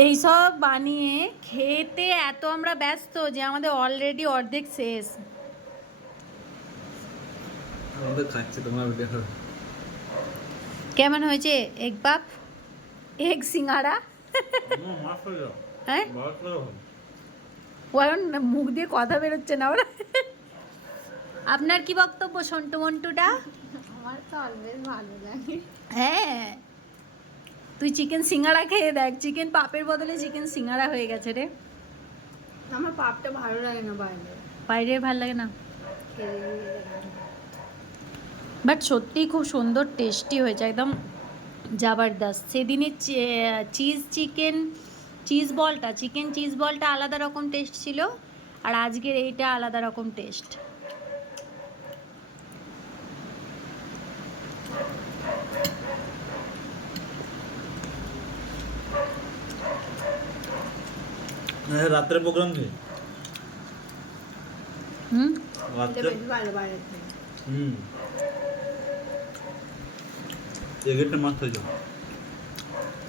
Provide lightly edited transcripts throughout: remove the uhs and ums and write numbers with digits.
এইসব বানিয়ে খেতে এত আমরা ব্যস্ত যে আমাদের অলরেডি অর্ধেক শেষ। আমাদের খাচ্ছে তোমার ভিডিও। কেমন হয়েছে এগ পাপ, এগ সিঙ্গারা? হ্যাঁ, বলুন মুখ দিয়ে কথা বেরোচ্ছে না ওরা। আপনার কি বক্তব্য সন্টু মন্টুটা? আমার তো অলওয়েজ ভালো লাগে। হ্যাঁ, তুই চিকেন সিঙ্গারা খেয়ে দেখ, চিকেন পাপের বদলে চিকেন সিঙ্গারা হয়ে গেছে রে। আমার পাপটা ভালো লাগে না বাইরে, বাইরে ভাল লাগে না, খেয়ে বাট সত্যিই খুব সুন্দর টেস্টি হয়েছে, একদম জাবারদস্ত। সেদিনের চিকেন চিজ বলটা আলাদা রকম টেস্ট ছিল, আর আজকের এইটা আলাদা রকম টেস্ট। রাত্রে প্রোগ্রাম কি? হুম, রাত্রে বেশি ভালো বাইরে থেকে। এগেটে মাছ খাইছো।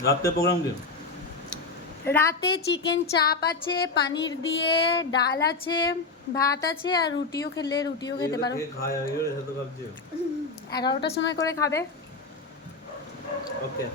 রাত্রে প্রোগ্রাম কি? রাতে চিকেন চাপ আছে, পানির দিয়ে ডাল আছে, ভাত আছে, আর রুটিও খেতে পারো। খায় এগুলো এসে তো ভাবছি। 11টার সময় করে খাবে। ওকে।